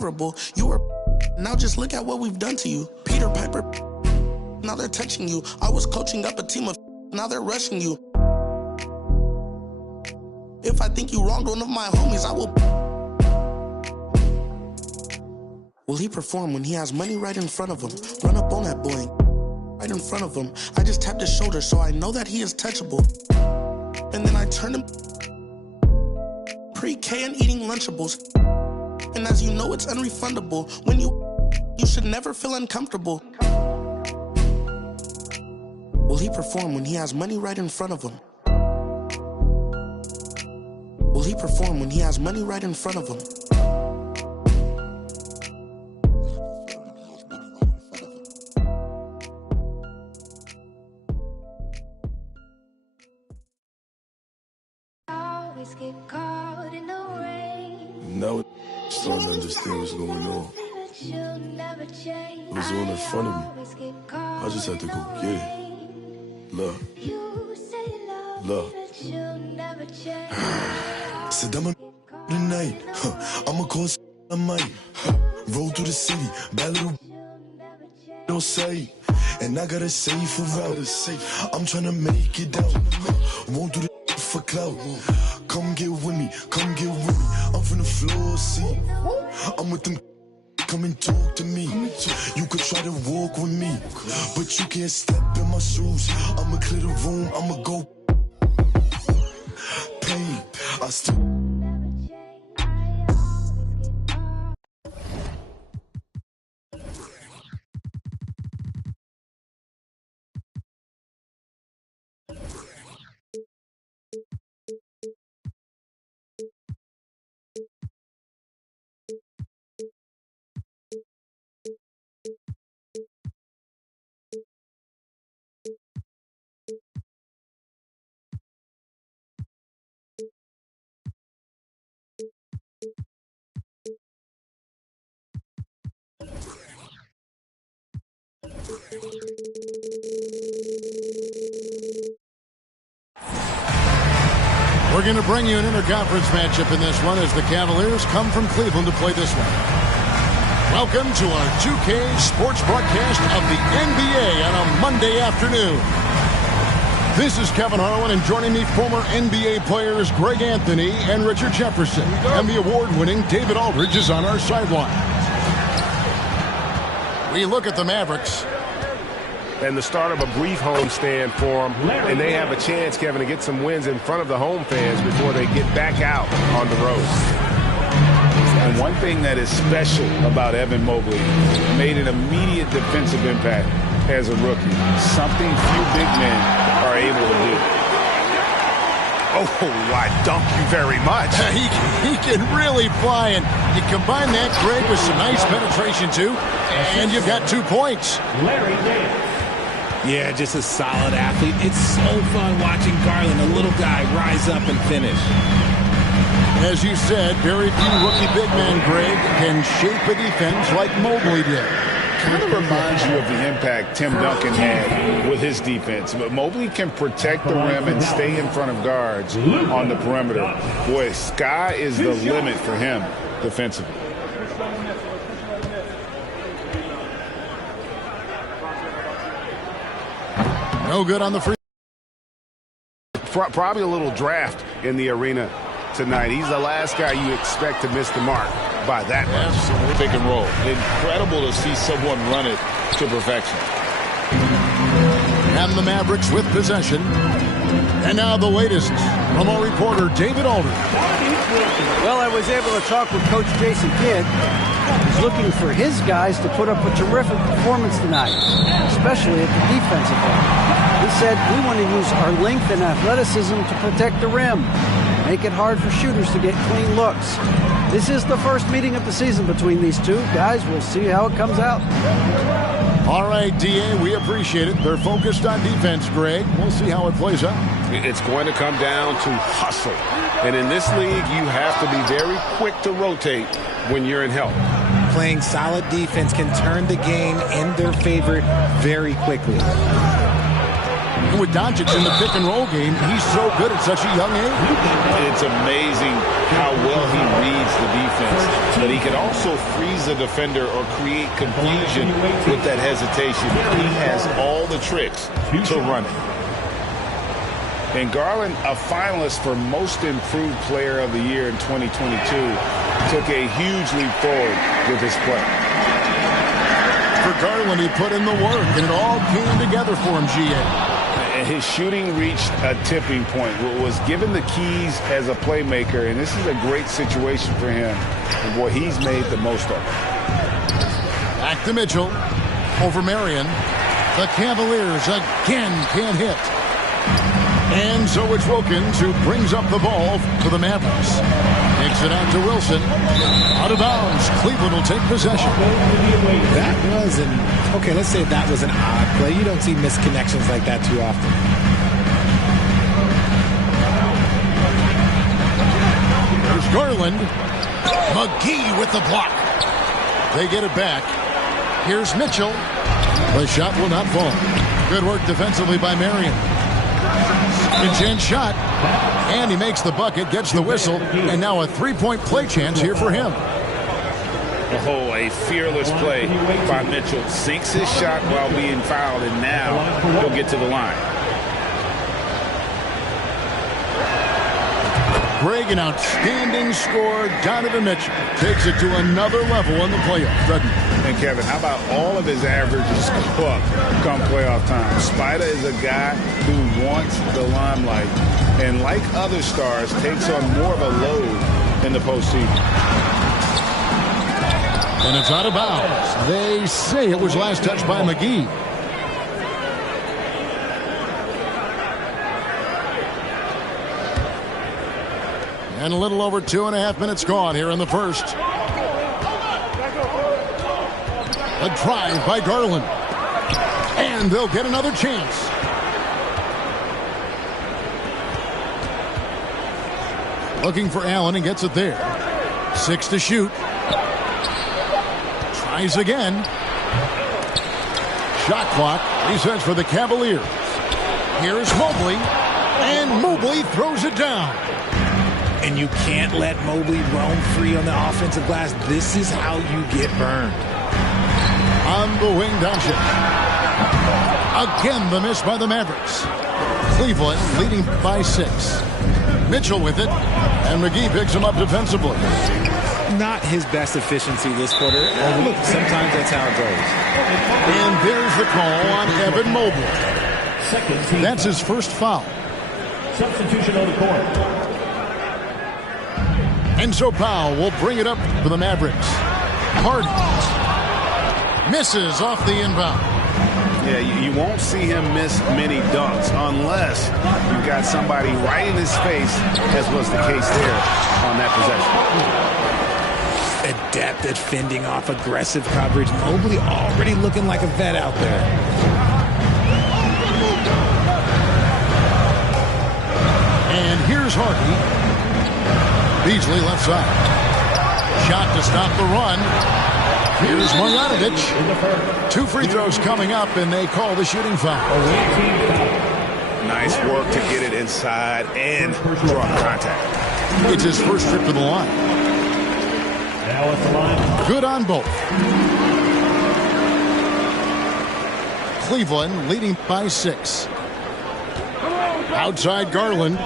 You were now just look at what we've done to you. Peter Piper, now they're touching you. I was coaching up a team of now they're rushing you. If I think you wronged one of my homies, I will. Will he perform when he has money right in front of him? Run up on that boy, right in front of him. I just tapped his shoulder so I know that he is touchable. And then I turned him pre-K and eating Lunchables. And as you know, it's unrefundable. When you should never feel uncomfortable. Will he perform when he has money right in front of him? Will he perform when he has money right in front of him? Always get caught in the rain. No, just don't understand what's going on. It was all in front of me. I just had to go get it. Love. Love. Said I'm a tonight. I'ma cause I might. Roll through the city. Bad little don't say. And I gotta save for route. I'm tryna make it out. Won't do the for clout. Come get with me. Come get with me. I'm from the floor, see. I'm with them. Come and talk to me. You could try to walk with me, but you can't step in my shoes. I'ma clear the room. I'ma go. Pain. I still. We're going to bring you an interconference matchup in this one as the Cavaliers come from Cleveland to play this one. Welcome to our 2K sports broadcast of the NBA on a Monday afternoon. This is Kevin Harlan, and joining me, former NBA players Greg Anthony and Richard Jefferson. And the award-winning David Aldridge is on our sideline. We look at the Mavericks. And the start of a brief homestand for them. And they have a chance, Kevin, to get some wins in front of the home fans before they get back out on the road. And one thing that is special about Evan Mobley, made an immediate defensive impact as a rookie. Something few big men are able to do. Oh, I dunk you very much. He can really fly, and you combine that, Greg, with some nice penetration, too, and you've got 2 points. Yeah, just a solid athlete. It's so fun watching Garland, a little guy, rise up and finish. As you said, very few rookie big men, Greg, can shape a defense like Mobley did. Kind of reminds you of the impact Tim Duncan had with his defense. But Mobley can protect the rim and stay in front of guards on the perimeter. Boy, sky is the limit for him defensively. No good on the free. Probably a little draft in the arena tonight. He's the last guy you expect to miss the mark by that much. Pick and roll. Incredible to see someone run it to perfection. And the Mavericks with possession. And now the latest from our reporter, David Aldridge. Well, I was able to talk with Coach Jason Kidd. He's looking for his guys to put up a terrific performance tonight, especially at the defensive end. He said, we want to use our length and athleticism to protect the rim, make it hard for shooters to get clean looks. This is the first meeting of the season between these two guys. We'll see how it comes out. All right, D.A., we appreciate it. They're focused on defense, Greg. We'll see how it plays out. It's going to come down to hustle. And in this league, you have to be very quick to rotate when you're in help. Playing solid defense can turn the game in their favor very quickly. And with Doncic in the pick and roll game, he's so good at such a young age. It's amazing how well he reads the defense. But he can also freeze a defender or create confusion with that hesitation. He has all the tricks to run it. And Garland, a finalist for Most Improved Player of the Year in 2022, took a huge leap forward with his play. For Garland, he put in the work, and it all came together for him, GA. And his shooting reached a tipping point, was given the keys as a playmaker, and this is a great situation for him. And boy, he's made the most of it. Back to Mitchell, over Marion. The Cavaliers again can't hit. And so it's Wilkins who brings up the ball for the Mavericks. Kicks it out to Wilson. Out of bounds. Cleveland will take possession. That was okay, let's say that was an odd play. You don't see misconnections like that too often. There's Garland. McGee with the block. They get it back. Here's Mitchell. The shot will not fall. Good work defensively by Marion. Chance shot, and he makes the bucket, gets the whistle, and now a three-point play chance here for him. Oh, a fearless play by Mitchell. Sinks his shot while being fouled, and now he'll get to the line. Greg, an outstanding scorer. Donovan Mitchell takes it to another level in the playoffs, doesn't he? And Kevin, how about all of his averages go up come playoff time? Spider is a guy who wants the limelight, and like other stars, takes on more of a load in the postseason. And it's out of bounds. They say it was last touched by McGee. And a little over 2.5 minutes gone here in the first. A drive by Garland. And they'll get another chance. Looking for Allen and gets it there. 6 to shoot. Tries again. Shot clock resets for the Cavaliers. Here's Mobley. And Mobley throws it down. And you can't let Mobley roam free on the offensive glass. This is how you get burned. On the wing, Doncic. Again, the miss by the Mavericks. Cleveland leading by 6. Mitchell with it, and McGee picks him up defensively. Not his best efficiency this quarter. Look, sometimes that's how it goes. And there's the call on Evan Mobley. That's his first foul. Substitution on the court. And so Powell will bring it up for the Mavericks. Harden misses off the inbound. Yeah, you won't see him miss many dunks unless you've got somebody right in his face, as was the case there on that possession. Adept at fending off aggressive coverage. Mobley already looking like a vet out there. And here's Harden. Beasley left side. Shot to stop the run. Here's Marjanovic. 2 free throws coming up, and they call the shooting foul. Nice work to get it inside and draw contact. It's his first trip to the line. Now at the line. Good on both. Cleveland leading by 6. Outside Garland.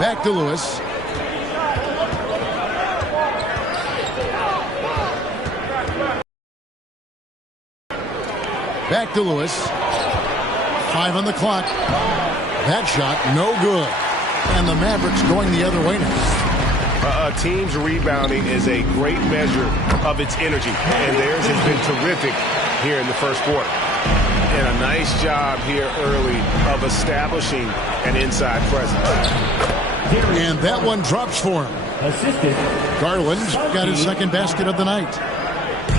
Back to Lewis. Back to Lewis. 5 on the clock. That shot, no good. And the Mavericks going the other way now. A team's rebounding is a great measure of its energy, and theirs has been terrific here in the first quarter. And a nice job here early of establishing an inside presence. And that one drops for him. Garland's got his second basket of the night.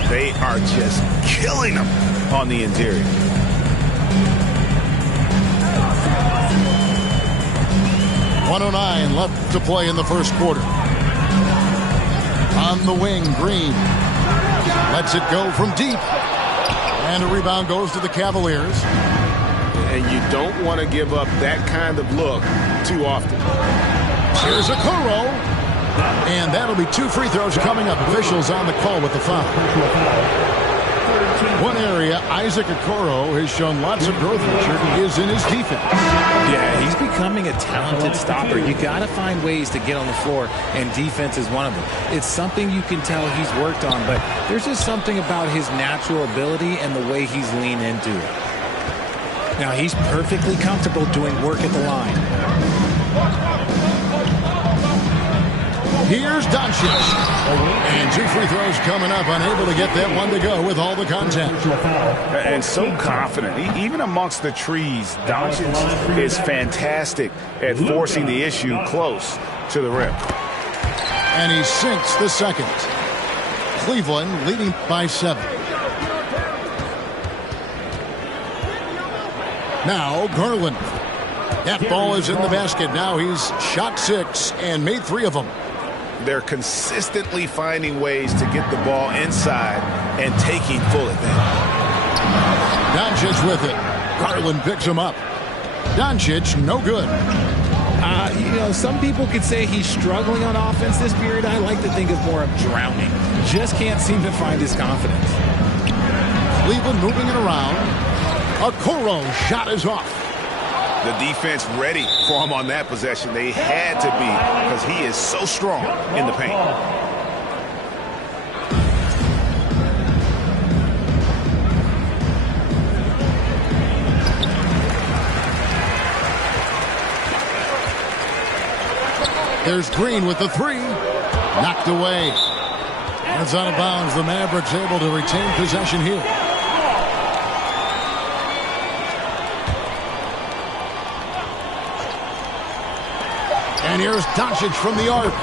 They are just killing them on the interior. .109 left to play in the first quarter. On the wing, Green lets it go from deep. And a rebound goes to the Cavaliers. and you don't want to give up that kind of look too often. Here's a Okoro, and that'll be 2 free throws coming up. Officials on the call with the foul. One area Isaac Okoro has shown lots of growth, Richard, is in his defense. Yeah, he's becoming a talented stopper. You got to find ways to get on the floor, and defense is one of them. It's something you can tell he's worked on, but there's just something about his natural ability and the way he's leaned into it. Now, he's perfectly comfortable doing work at the line. Here's Doncic. And 2 free throws coming up, unable to get that one to go with all the contact. And so confident. Even amongst the trees, Doncic is fantastic at forcing the issue close to the rim. And he sinks the second. Cleveland leading by 7. Now Garland. That ball is in the basket. Now he's shot 6 and made 3 of them. They're consistently finding ways to get the ball inside and taking full advantage. Doncic with it. Garland picks him up. Doncic, no good. Some people could say he's struggling on offense this period. I like to think of more of drowning. Just can't seem to find his confidence. Cleveland moving it around. Okoro shot is off. The defense ready for him on that possession. They had to be, because he is so strong in the paint. There's Green with the 3. Knocked away. And it's out of bounds. The Mavericks able to retain possession here. And here's Doncic from the arc.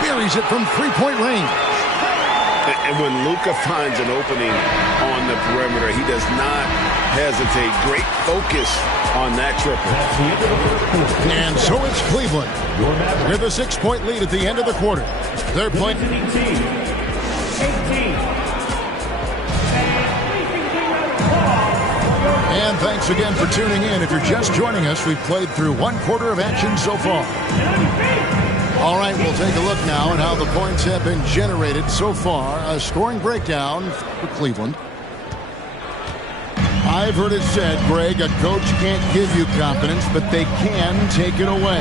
Buries it from 3-point range. And when Luka finds an opening on the perimeter, he does not hesitate. Great focus on that triple. And so it's Cleveland with a 6-point lead at the end of the quarter. They're playing. And thanks again for tuning in. If you're just joining us, we've played through 1 quarter of action so far. All right, we'll take a look now at how the points have been generated so far. A scoring breakdown for Cleveland. I've heard it said, Greg, a coach can't give you confidence, but they can take it away.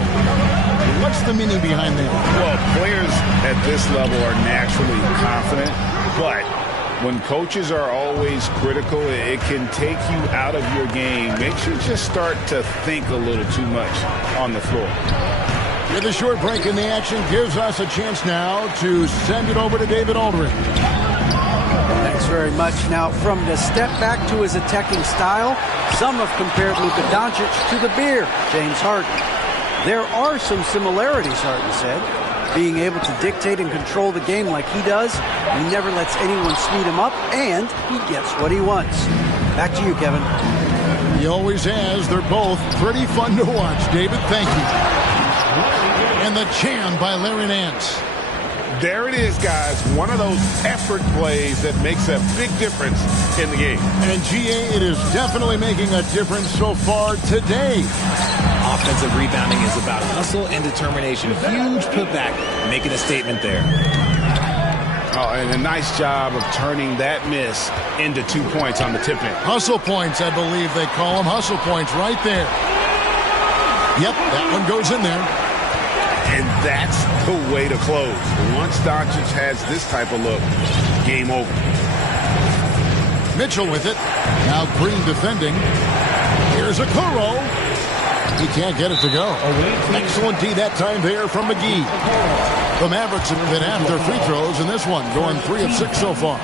What's the meaning behind that? Well, players at this level are naturally confident, but when coaches are always critical, it can take you out of your game. Makes you just start to think a little too much on the floor. With a short break in the action, gives us a chance now to send it over to David Aldridge. Thanks very much. Now, from the step back to his attacking style, some have compared Luka Doncic to the bear, James Harden. There are some similarities, Harden said. Being able to dictate and control the game like he does, he never lets anyone speed him up, and he gets what he wants. Back to you, Kevin. He always has. They're both pretty fun to watch. David, thank you. And the jam by Larry Nance. There it is, guys. One of those effort plays that makes a big difference in the game. And GA, it is definitely making a difference so far today. Offensive rebounding is about hustle and determination. Huge putback, making a statement there. Oh, and a nice job of turning that miss into 2 points on the tip-in. Hustle points, I believe they call them. Hustle points right there. Yep, that one goes in there. And that's the way to close. Once Doncic has this type of look, game over. Mitchell with it. Now Green defending. Here's Okoro. He can't get it to go. Excellent D that time there from McGee. The Mavericks have been half their free throws in this one, going 3 of 6 so far.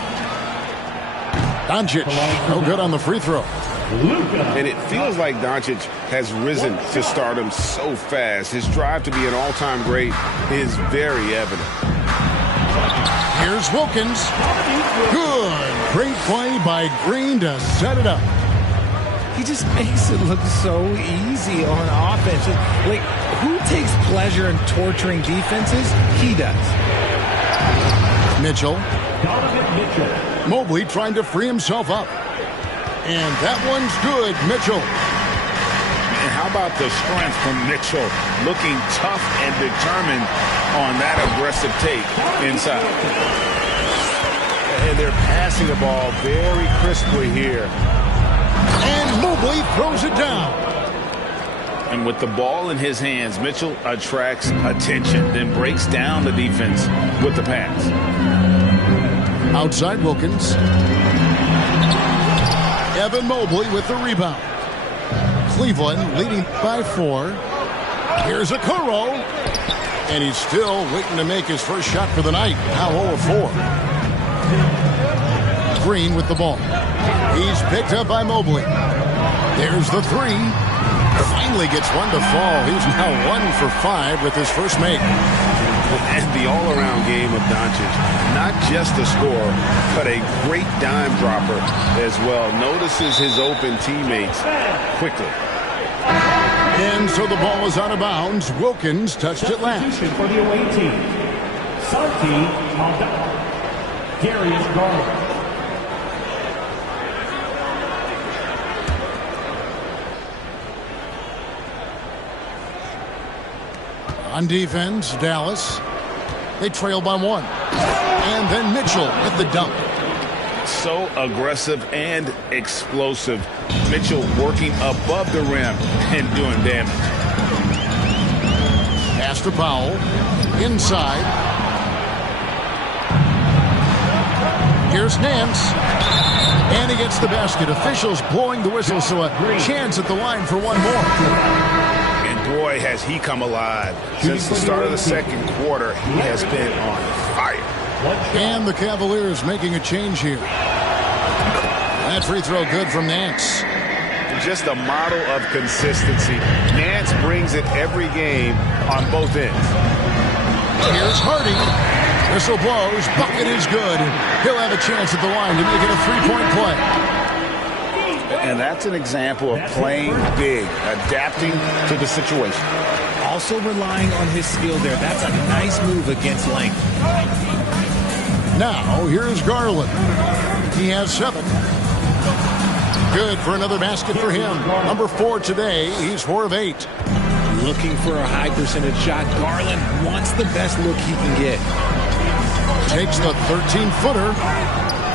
Doncic, no good on the free throw. And it feels like Doncic has risen to stardom so fast. His drive to be an all-time great is very evident. Here's Wilkins. Good. Great play by Green to set it up. He just makes it look so easy on offense. Like, who takes pleasure in torturing defenses? He does. Mitchell. Mobley trying to free himself up. And that one's good. Mitchell. how about the strength from Mitchell? Looking tough and determined on that aggressive take inside. And they're passing the ball very crisply here. And Mobley throws it down. And with the ball in his hands, Mitchell attracts attention, then breaks down the defense with the pass. Outside Wilkins. Evan Mobley with the rebound. Cleveland leading by 4. Here's Okoro. And he's still waiting to make his first shot for the night. Now 0 of 4. Green with the ball. He's picked up by Mobley. There's the 3. Finally gets one to fall. He's now 1 for 5 with his first make. And the all-around game of Doncic, not just a scorer, but a great dime dropper as well. Notices his open teammates quickly. And so the ball is out of bounds. Wilkins touched it last. For the away team, Santi Aldama, Darius Garland. On defense, Dallas. They trail by 1. And then Mitchell with the dunk. So aggressive and explosive. Mitchell working above the rim and doing damage. Pass to Powell. Inside. Here's Nance. And he gets the basket. Officials blowing the whistle, so a chance at the line for one more. Boy, has he come alive. Since the start of the second quarter, he has been on fire. And the Cavaliers making a change here. That free throw good from Nance. Just a model of consistency. Nance brings it every game on both ends. Here's Hardy. Whistle blows. Bucket is good. He'll have a chance at the line to make it a three-point play. And that's an example of playing big, adapting to the situation. Also relying on his skill there. That's a nice move against length. Now, here's Garland. He has 7. Good for another basket for him. Number 4 today. He's 4 of 8. Looking for a high percentage shot. Garland wants the best look he can get. Takes the 13-footer.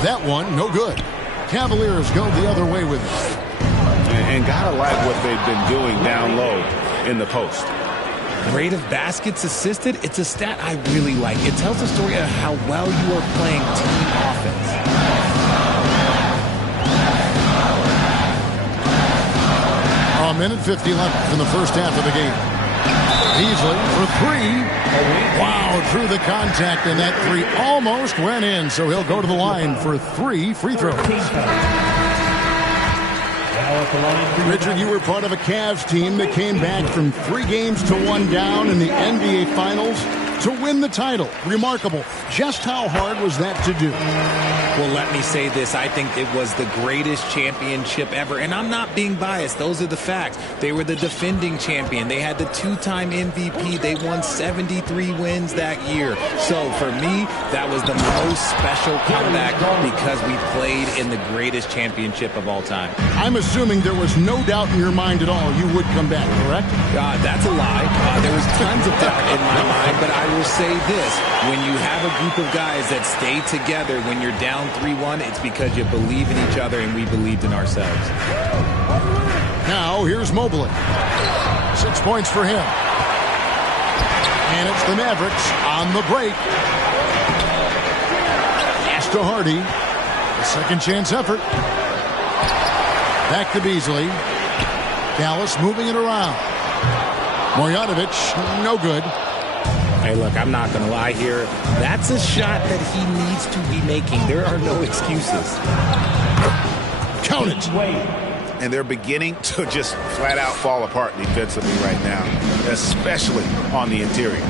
That one, no good. Cavaliers go the other way with it. And gotta like what they've been doing down low in the post. Rate of baskets assisted, it's a stat I really like. It tells the story of how well you are playing team offense. A minute 50 left in the first half of the game. Beasley for 3. Wow, through the contact, and that 3 almost went in, so he'll go to the line for 3 free throws. Richard, you were part of a Cavs team that came back from 3 games to 1 down in the NBA Finals to win the title. Remarkable. Just how hard was that to do? Well, let me say this. I think it was the greatest championship ever. And I'm not being biased. Those are the facts. They were the defending champion. They had the 2-time MVP. They won 73 wins that year. So for me, that was the most special comeback because we played in the greatest championship of all time. I'm assuming there was no doubt in your mind at all you would come back, correct? That's a lie. There was tons of doubt in my mind, but I will say this. When you have a group of guys that stay together when you're down 3-1, it's because you believe in each other and we believed in ourselves. Now, here's Mobley. 6 points for him. And it's the Mavericks on the break. Pass to Hardy. A second chance effort. Back to Beasley. Dallas moving it around. Marjanovic, no good. Hey, look, I'm not going to lie here. That's a shot that he needs to be making. There are no excuses. Count it. And they're beginning to just flat out fall apart defensively right now, especially on the interior.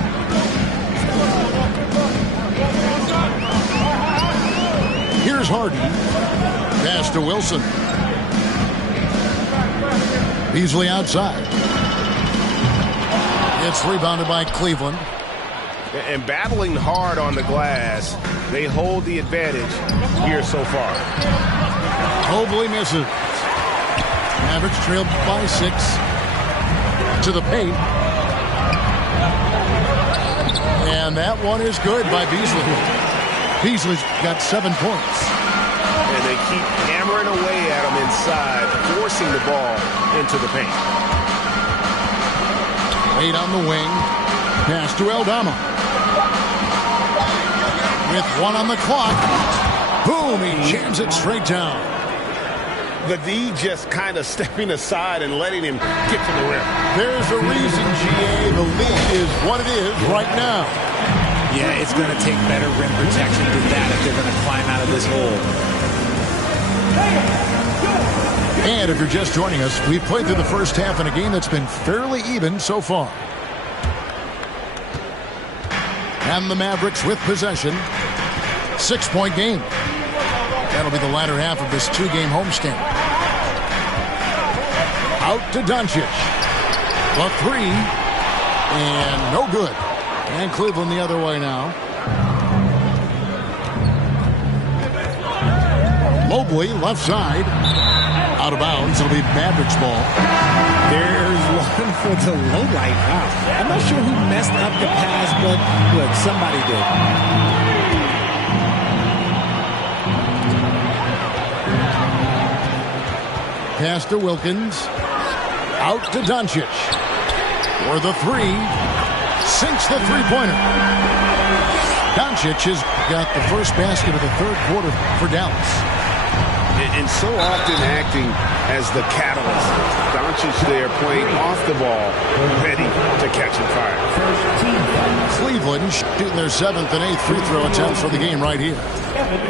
Here's Hardy. Pass to Wilson. Beasley outside. It's rebounded by Cleveland. And battling hard on the glass, they hold the advantage here so far. Mobley misses. Mavericks trailed by 6. to the paint. And that one is good by Beasley. Beasley's got 7 points. And they keep hammering away at him inside, forcing the ball into the paint. Wade on the wing. Pass to Aldama. With 1 on the clock. Boom, he jams it straight down. The D just kind of stepping aside and letting him get to the rim. There's a reason, GA, the lead is what it is right now. Yeah, it's going to take better rim protection than that if they're going to climb out of this hole. And if you're just joining us, we've played through the first half in a game that's been fairly even so far. And the Mavericks with possession. 6-point game. That'll be the latter half of this 2-game homestand. Out to Doncic. The 3. And no good. And Cleveland the other way now. Mobley, left side. Out of bounds. It'll be Mavericks ball. There's one for the low light. Wow. I'm not sure who messed up the pass, but look, somebody did. Pass to Wilkins. Out to Doncic. For the 3. Sinks the three-pointer. Doncic has got the first basket of the third quarter for Dallas. And so often acting as the catalyst. Doncic there playing off the ball, ready to catch and fire. Cleveland shooting their 7th and 8th free throw attempts for the game right here.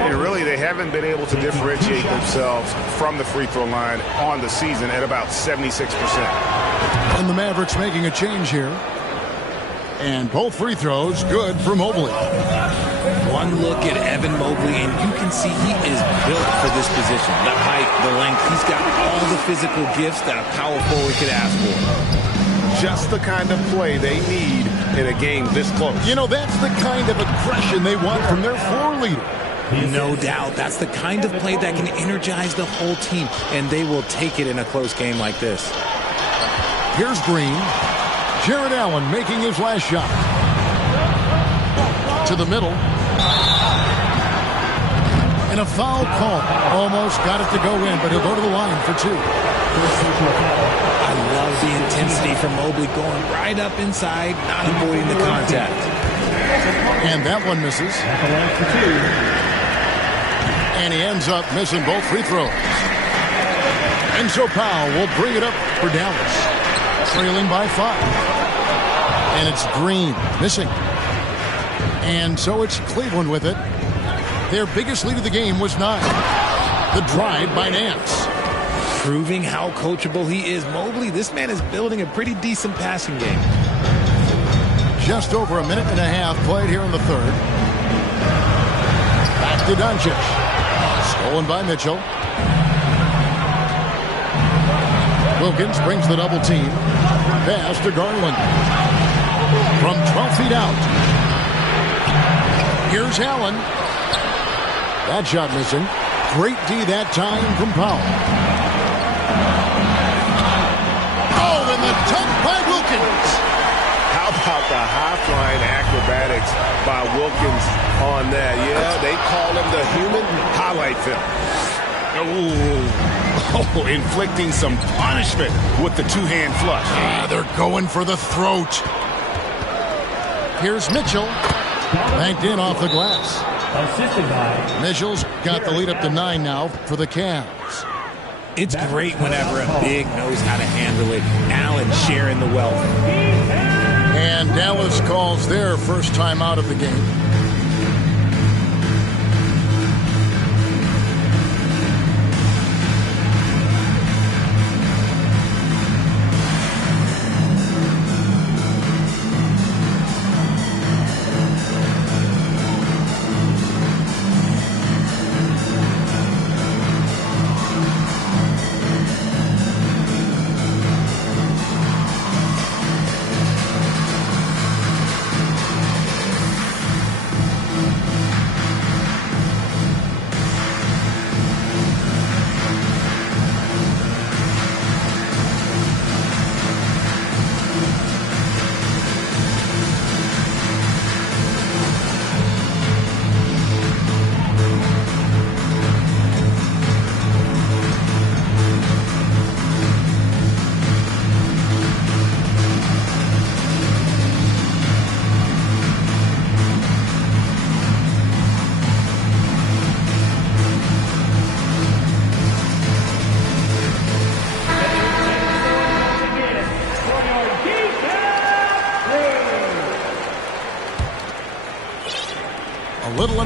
And really, they haven't been able to differentiate themselves from the free throw line on the season at about 76%. And the Mavericks making a change here. And both free throws good for Mobley. One look at Evan Mobley, and you can see he is built for this position. The height, the length, he's got all the physical gifts that a power forward could ask for. Just the kind of play they need in a game this close. You know, that's the kind of aggression they want from their floor leader. No doubt. That's the kind of play that can energize the whole team, and they will take it in a close game like this. Here's Green. Jared Allen making his last shot. To the middle. And a foul call. Almost got it to go in, but he'll go to the line for 2. I love the intensity from Mobley going right up inside, not avoiding the contact. And that one misses. And he ends up missing both free throws. And so Powell will bring it up for Dallas. Trailing by 5. And it's Green missing. And so it's Cleveland with it. Their biggest lead of the game was 9. The drive by Nance. Proving how coachable he is. Mobley, this man is building a pretty decent passing game. Just over a minute and a half played here in the third. Back to Doncic. Stolen by Mitchell. Wilkins brings the double team. Pass to Garland. From 12 feet out. Here's Allen. That shot missing. Great D that time from Powell. Oh, and the dunk by Wilkins. How about the high-flying acrobatics by Wilkins on that? Yeah, they call him the human highlight film. Oh, inflicting some punishment with the two-hand flush. They're going for the throat. Here's Mitchell. Banked in off the glass. Mitchell's got the lead up to 9 now for the Cavs. It's great whenever a big knows how to handle it. Allen sharing the wealth. And Dallas calls their first time out of the game.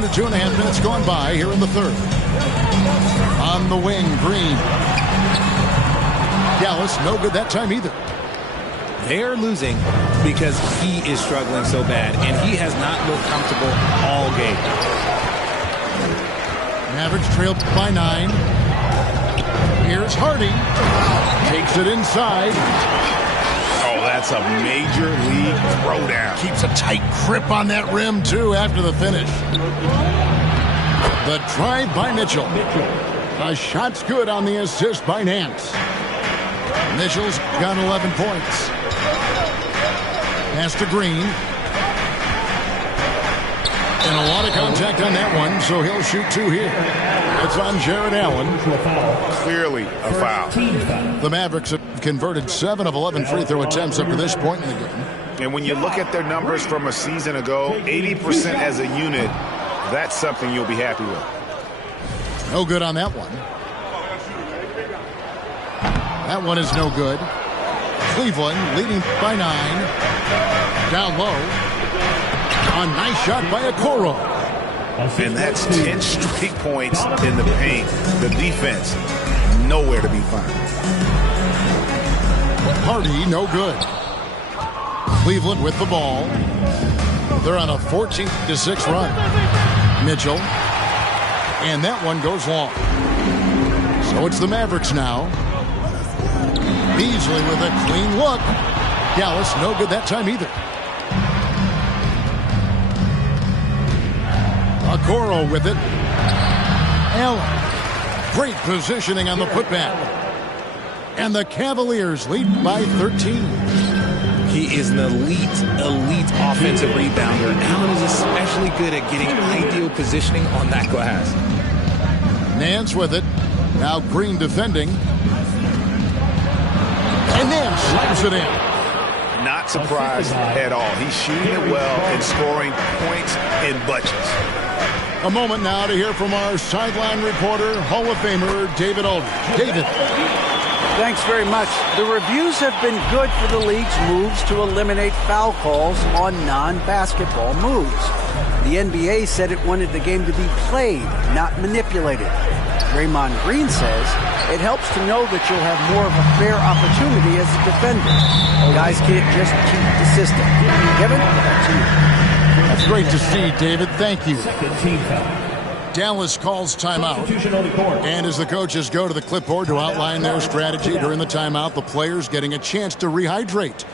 under 2.5 minutes gone by here in the third. On the wing, Green. Dallas, no good that time either. They are losing because he is struggling so bad, and he has not looked comfortable all game. Mavericks trail by 9. Here's Hardy. Takes it inside. Oh, that's a major league throwdown. Keeps a tight grip on that rim, too, after the finish. The drive by Mitchell. A shot's good on the assist by Nance. Mitchell's got 11 points. Pass to Green. And a lot of contact on that one, so he'll shoot 2 here. It's on Jared Allen. Clearly a foul. The Mavericks have converted 7 of 11 free throw attempts up to this point in the game. And when you look at their numbers from a season ago, 80% as a unit, that's something you'll be happy with. No good on that one. That one is no good. Cleveland leading by 9. Down low. A nice shot by Okoro. And that's 10 straight points in the paint. The defense, nowhere to be found. Hardy, no good. Cleveland with the ball. They're on a 14-6 run. Mitchell. And that one goes long. So it's the Mavericks now. Beasley with a clean look. Dallas, no good that time either. Okoro with it. Allen. Great positioning on the putback. And the Cavaliers lead by 13. He is an elite offensive rebounder. Allen is especially good at getting ideal positioning on that glass. Nance with it. Now Green defending. And Nance slams it in. Not surprised at all. He's shooting it well and scoring points in bunches. A moment now to hear from our sideline reporter, Hall of Famer David Aldridge. David. Thanks very much. The reviews have been good for the league's moves to eliminate foul calls on non-basketball moves. The NBA said it wanted the game to be played, not manipulated. Draymond Green says it helps to know that you'll have more of a fair opportunity as a defender. Guys can't just cheat the system. Kevin, back to you. That's great to see, David. Thank you. Dallas calls timeout. And as the coaches go to the clipboard to outline their strategy during the timeout, the players getting a chance to rehydrate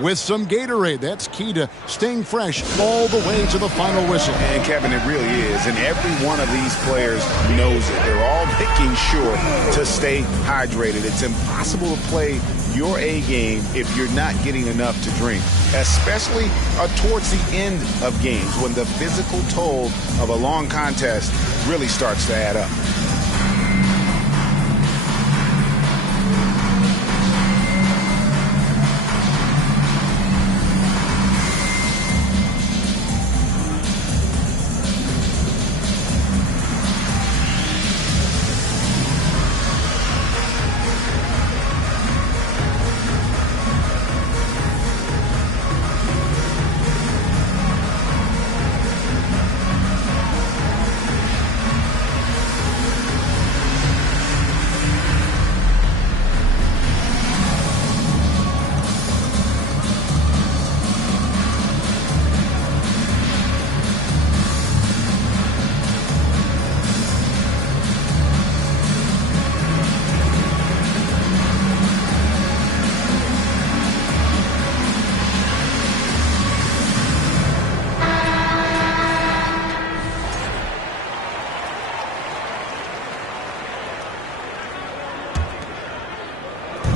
with some Gatorade. That's key to staying fresh all the way to the final whistle. And Kevin, it really is. And every one of these players knows it. They're all making sure to stay hydrated. It's impossible to play your A game if you're not getting enough to drink, especially towards the end of games when the physical toll of a long contest really starts to add up.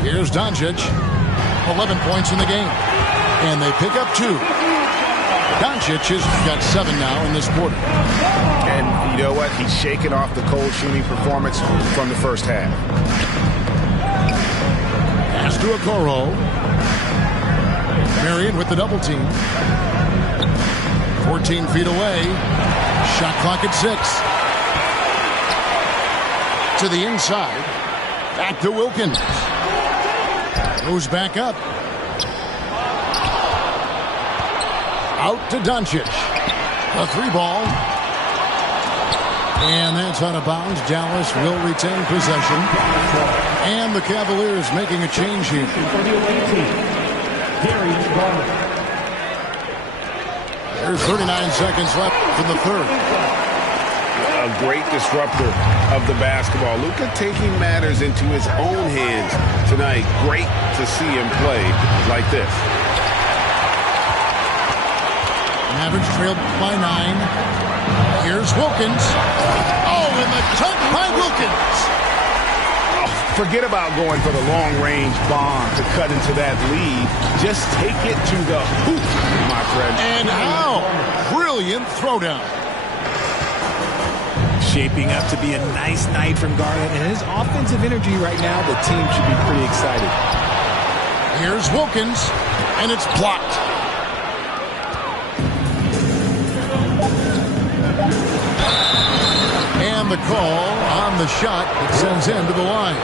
Here's Doncic. 11 points in the game. And they pick up 2. Doncic has got 7 now in this quarter. And you know what? He's shaking off the cold shooting performance from the first half. Pass to Okoro. Marion with the double team. 14 feet away. Shot clock at 6. To the inside. Back to Wilkins. Goes back up. Out to Doncic. The 3 ball. And that's out of bounds. Dallas will retain possession. And the Cavaliers making a change here. For the away team, Darius Garland. There's 39 seconds left in the third. A great disruptor of the basketball. Luka taking matters into his own hands tonight. Great to see him play like this. Mavericks trailed by 9. Here's Wilkins. Oh, and the dunk by Wilkins. Oh, forget about going for the long-range bomb to cut into that lead. Just take it to the hoop, my friend. And how? Brilliant throwdown. Shaping up to be a nice night from Garland, and his offensive energy right now, the team should be pretty excited. Here's Wilkins, and it's blocked. And the call on the shot that sends him to the line.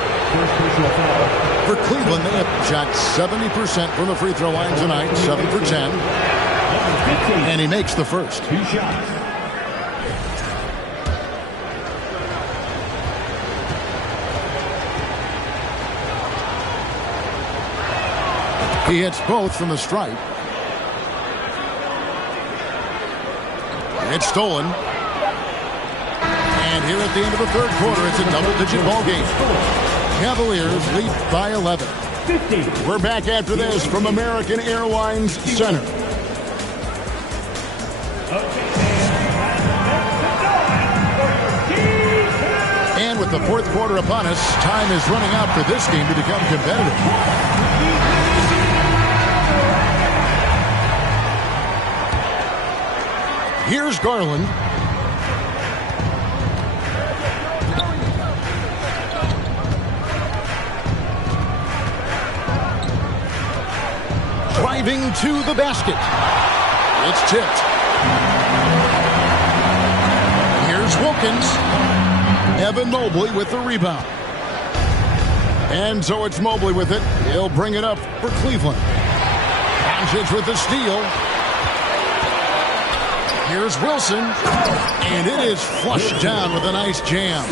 For Cleveland, they have shot 70% from the free throw line tonight, 7 for 10. And he makes the first. 2 shots. He hits both from the stripe. It's stolen. And here at the end of the third quarter, it's a double-digit ball game. Cavaliers lead by 11. 50. We're back after this from American Airlines Center. And with the fourth quarter upon us, time is running out for this game to become competitive. Here's Garland. Driving to the basket. It's tipped. Here's Wilkins. Evan Mobley with the rebound. And so it's Mobley with it. He'll bring it up for Cleveland. Doncic with the steal. Here's Wilson, and it is flushed down with a nice jam.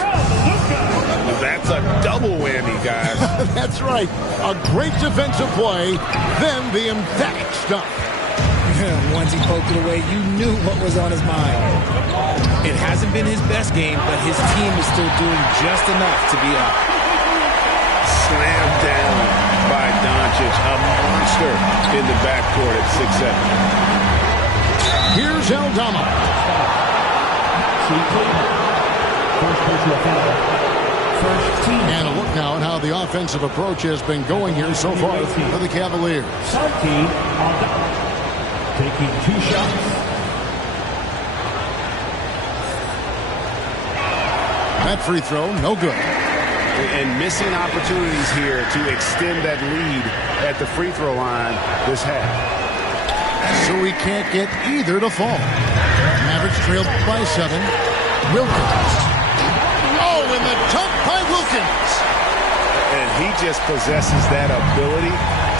That's a double whammy, guys. That's right. A great defensive play, then the emphatic stuff. Once he poked it away, you knew what was on his mind. It hasn't been his best game, but his team is still doing just enough to be up. Slammed down by Doncic, a monster in the backcourt at 6'7". Here's Aldama. First team. And a look now at how the offensive approach has been going here so far for the Cavaliers. Sarki taking 2 shots. That free throw, no good. And missing opportunities here to extend that lead at the free throw line this half. So we can't get either to fall. Mavericks trailed by 7. Wilkins. Oh, and the dunk by Wilkins. And he just possesses that ability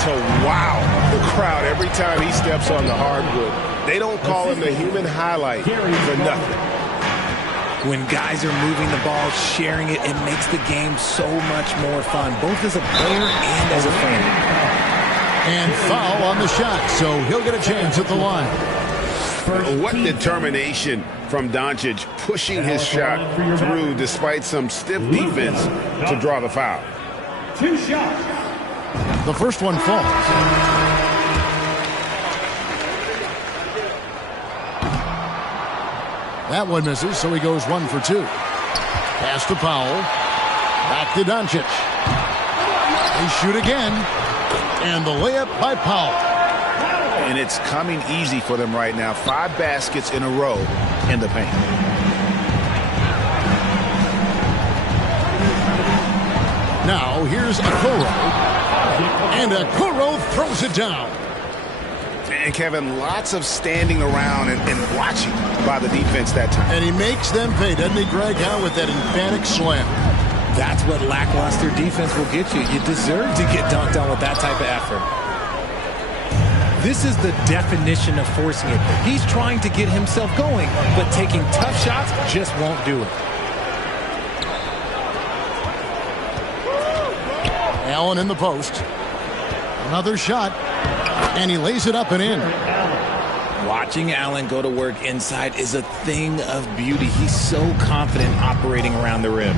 to wow the crowd every time he steps on the hardwood. They don't call him the human highlight for nothing. When guys are moving the ball, sharing it, it makes the game so much more fun, both as a player and as a fan. And foul on the shot, so he'll get a chance at the line. What determination from Doncic, pushing his shot through despite some stiff defense to draw the foul. 2 shots. The first one falls. That one misses, so he goes 1 for 2. Pass to Powell. Back to Doncic. They shoot again. And the layup by Powell. And it's coming easy for them right now. 5 baskets in a row in the paint. Now here's Okoro. And Okoro throws it down. And Kevin, lots of standing around and watching by the defense that time. And he makes them pay, doesn't he, Greg? How with that emphatic slam. That's what lackluster defense will get you. You deserve to get dunked on with that type of effort. This is the definition of forcing it. He's trying to get himself going, but taking tough shots just won't do it. Allen in the post. Another shot. And he lays it up and in. Watching Allen go to work inside is a thing of beauty. He's so confident operating around the rim.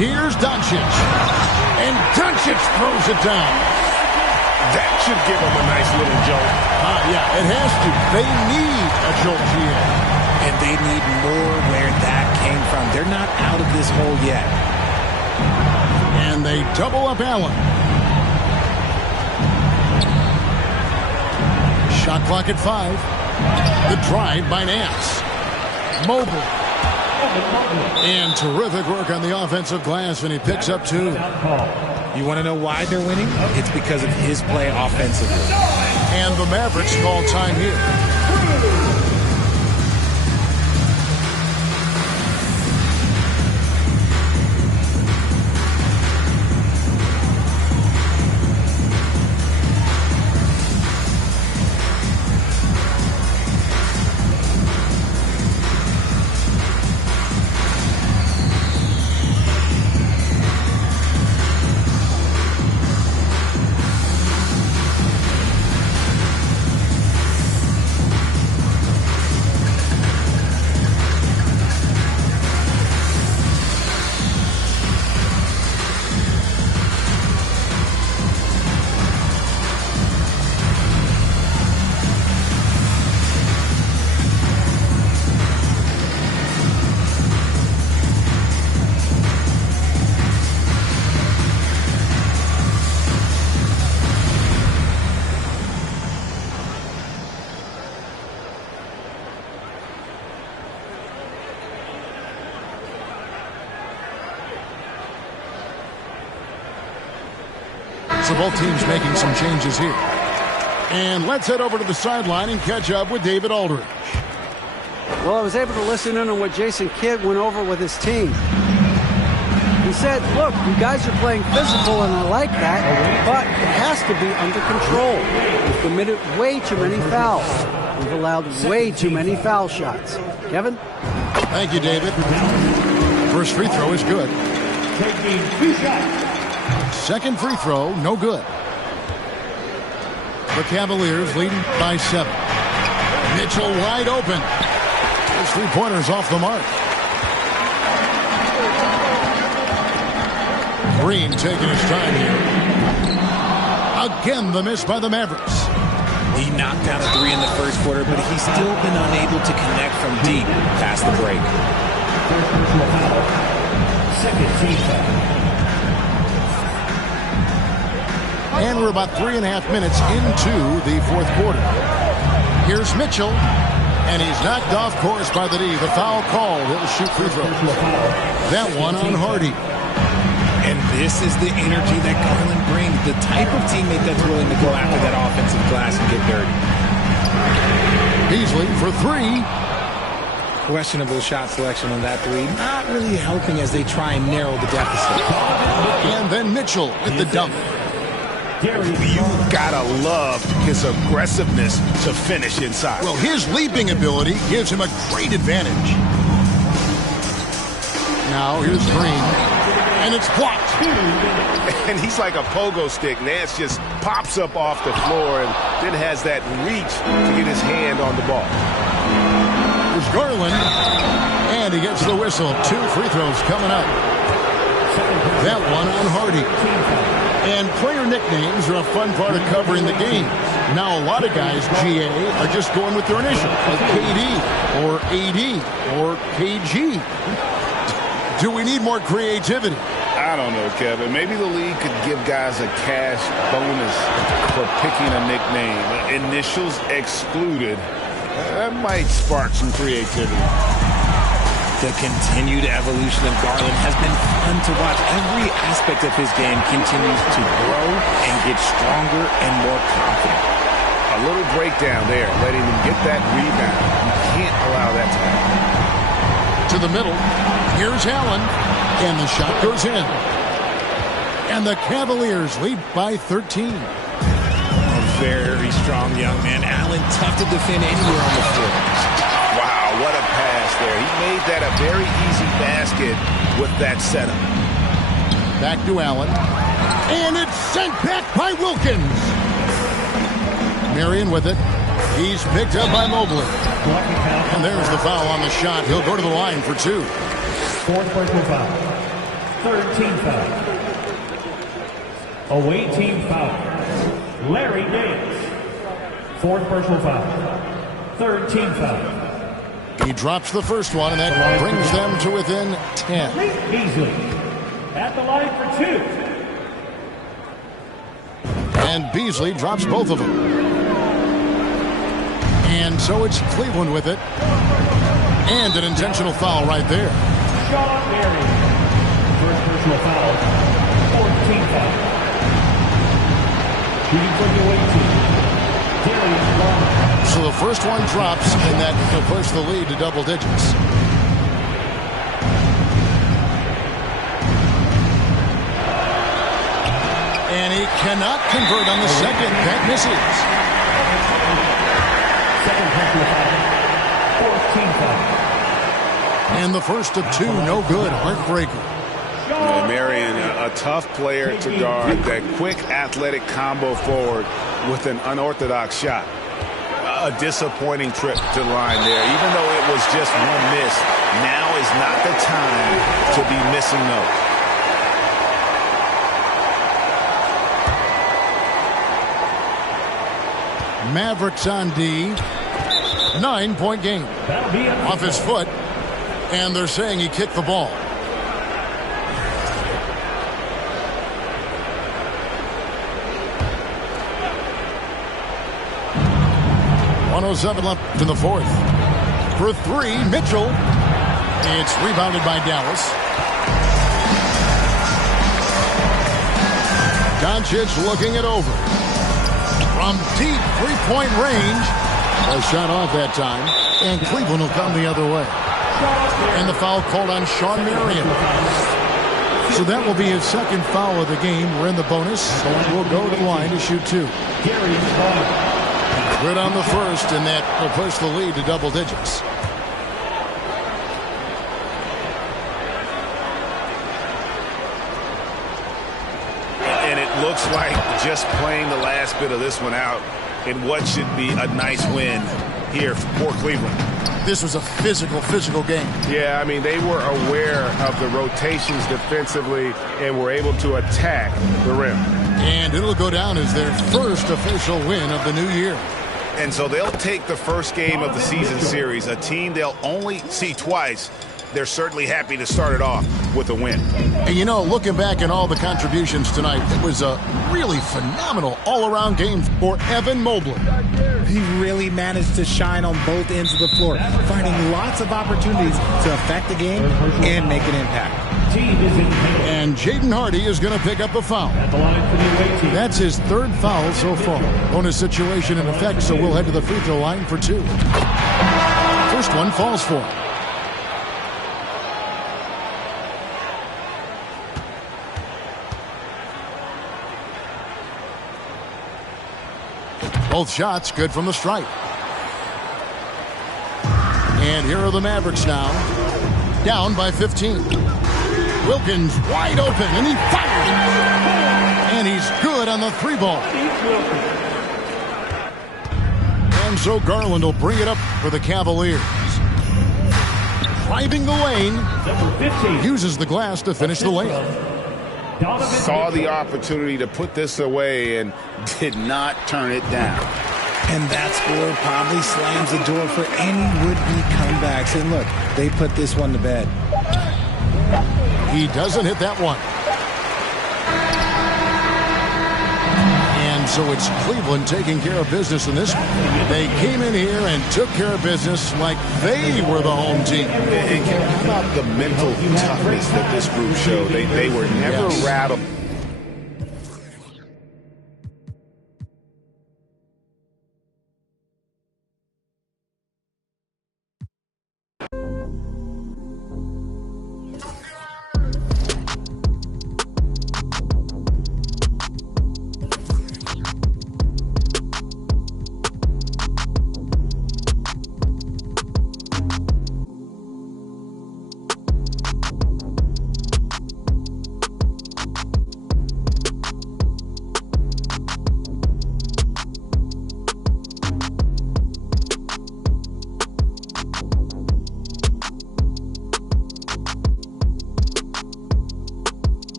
Here's Doncic. And Doncic throws it down. That should give him a nice little jolt. Yeah, it has to. They need a jolt here. And they need more where that came from. They're not out of this hole yet. And they double up Allen. Shot clock at 5. The drive by Nance. Mobile. And terrific work on the offensive glass, and he picks up 2. You want to know why they're winning? It's because of his play offensively. And the Mavericks call time here. So both teams making some changes here. And let's head over to the sideline and catch up with David Aldridge. Well, I was able to listen in on what Jason Kidd went over with his team. He said, look, you guys are playing physical, and I like that, but it has to be under control. We've committed way too many fouls. We've allowed way too many foul shots. Kevin? Thank you, David. First free throw is good. Taking 2 shots. Second free throw, no good. The Cavaliers leading by 7. Mitchell wide open. His 3-pointers off the mark. Green taking his time here. Again, the miss by the Mavericks. He knocked down a 3 in the first quarter, but he's still been unable to connect from deep past the break. Second team foul. And we're about 3.5 minutes into the fourth quarter. Here's Mitchell, and he's knocked off course by the D. The foul called. He'll shoot free throws. That one on Hardy. And this is the energy that Garland brings, the type of teammate that's willing to go after that offensive glass and get dirty. Beasley for 3. Questionable shot selection on that 3. Not really helping as they try and narrow the deficit. And then Mitchell with the dunk. You gotta love his aggressiveness to finish inside. Well, his leaping ability gives him a great advantage. Now here's Green, and it's blocked. And he's like a pogo stick. Nance just pops up off the floor and then has that reach to get his hand on the ball. Here's Garland, and he gets the whistle. 2 free throws coming up. That one on Hardy. And player nicknames are a fun part of covering the game. Now, a lot of guys, GA, are just going with their initials, like KD or AD or KG. Do we need more creativity? I don't know, Kevin. Maybe the league could give guys a cash bonus for picking a nickname. Initials excluded. That might spark some creativity. The continued evolution of Garland has been fun to watch. Every aspect of his game continues to grow and get stronger and more confident. A little breakdown there, letting him get that rebound. You can't allow that to happen. To the middle. Here's Allen. And the shot goes in. And the Cavaliers lead by 13. A very strong young man. Allen, tough to defend anywhere on the floor. Wow, what a pass there. He made that a very easy basket with that setup. Back to Allen. And it's sent back by Wilkins. Marion with it. He's picked up by Mobley. And there's the foul on the shot. He'll go to the line for 2. Fourth personal foul. Third team foul. Away team foul. Larry Nance. Fourth personal foul. Third team foul. He drops the first one, and that brings them to within 10. Beasley at the line for 2. And Beasley drops both of them. And so it's Cleveland with it. And an intentional foul right there. Sean Marion. First personal foul. Fourth team foul. Shooting for the away team. Darius Garland. So the first one drops, and that will push the lead to double digits. And he cannot convert on the second. That misses. Second personal foul. Fourth team foul. And the first of 2, no good. Heartbreaker. Marion, a tough player to guard. That quick athletic combo forward with an unorthodox shot. A disappointing trip to the line there. Even though it was just one miss, now is not the time to be missing those. Mavericks on D. 9-point game. Off his foot. And they're saying he kicked the ball. .107 left in the fourth. For 3, Mitchell. It's rebounded by Dallas. Doncic looking it over. From deep three-point range. A shot off that time. And Cleveland will come the other way. And the foul called on Sean Marion. So that will be his second foul of the game. We're in the bonus. So we'll go to the line to shoot 2. Good on the first, and that will push the lead to double digits. And it looks like just playing the last bit of this one out in what should be a nice win here for Cleveland. This was a physical game. Yeah, I mean, they were aware of the rotations defensively and were able to attack the rim. And it'll go down as their first official win of the new year. And so they'll take the first game of the season series, a team they'll only see twice. They're certainly happy to start it off with a win. And you know, looking back at all the contributions tonight, it was a really phenomenal all-around game for Evan Mobley. He really managed to shine on both ends of the floor, finding lots of opportunities to affect the game and make an impact. And Jaden Hardy is going to pick up the foul. That's his third foul so far. Bonus situation in effect, so we'll head to the free throw line for 2. First one falls for him. Both shots good from the stripe. And here are the Mavericks now. Down by 15. Wilkins wide open, and he fires. And he's good on the 3-ball. And so Garland will bring it up for the Cavaliers. Driving the lane. Uses the glass to finish the layup. Saw the opportunity to put this away and did not turn it down. And that score probably slams the door for any would-be comebacks. And look, they put this one to bed. He doesn't hit that one. And so it's Cleveland taking care of business in this one. They came in here and took care of business like they were the home team. How about the mental toughness that this group showed? They were never rattled.